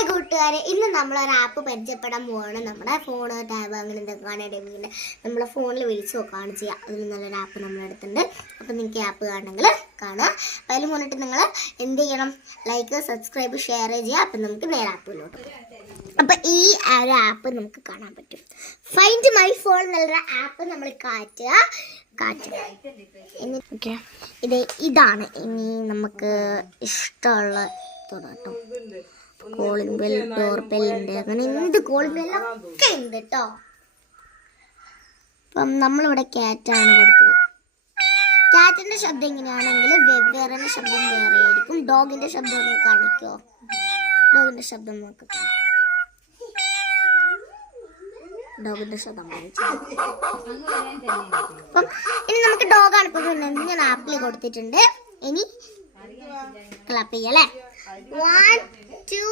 Hi കൂട്ടുകാരെ, ഇന്ന് നമ്മളൊരു ആപ്പ് പരിചയപ്പെടാൻ പോവാണ്. നമ്മുടെ ഫോണ്, ടാബ് അങ്ങനെ എന്തൊക്കെ കാണേണ്ടത് നമ്മളെ ഫോണിൽ വിളിച്ച് നോക്കുകയാണ് ചെയ്യുക. അതിന് നല്ലൊരു ആപ്പ് നമ്മളെടുത്തുണ്ട്. അപ്പം നിങ്ങൾക്ക് ആപ്പ് കാണണമെങ്കിൽ കാണുക. അപ്പം അതിൽ മുന്നിട്ട് നിങ്ങൾ എന്ത് ചെയ്യണം? ലൈക്ക്, സബ്സ്ക്രൈബ്, ഷെയർ ചെയ്യുക. അപ്പം നമുക്ക് നേരെ ആപ്പിലോട്ട് പോകാം. അപ്പം ഈ ഒരു ആപ്പ് നമുക്ക് കാണാൻ പറ്റും. ഫൈൻഡ് മൈ ഫോൺ എന്നുള്ള ആപ്പ് നമ്മൾ ഓക്കെ, ഇതാണ് ഇനി നമുക്ക് ഇഷ്ടമുള്ള കേട്ടോ. കോളിംഗ് ബെൽ, ഡോർ ബെൽ ഉണ്ട്, അങ്ങനെ എന്ത് കോളിംഗ് ബെല്ലൊക്കെ ഉണ്ട് കേട്ടോ. അപ്പം നമ്മളിവിടെ ക്യാറ്റാണ് കൊടുത്തത്. ക്യാറ്റിന്റെ ശബ്ദം എങ്ങനെയാണെങ്കിൽ വെവ്വേറെ ശബ്ദം വേറെ ആയിരിക്കും. ഡോഗിന്റെ ശബ്ദം ഒന്ന് കാണിക്കോ? ഡോഗിന്റെ ശബ്ദം നോക്കി, ഡോഗിന്റെ ശബ്ദം കാണിച്ചു. അപ്പം ഇനി നമുക്ക് ഡോഗാണ് ഇപ്പൊ ഞാൻ ആപ്പിൽ കൊടുത്തിട്ടുണ്ട്. ഇനി ക്ലാപ്പ് ചെയ്യല്ലേ? 1 2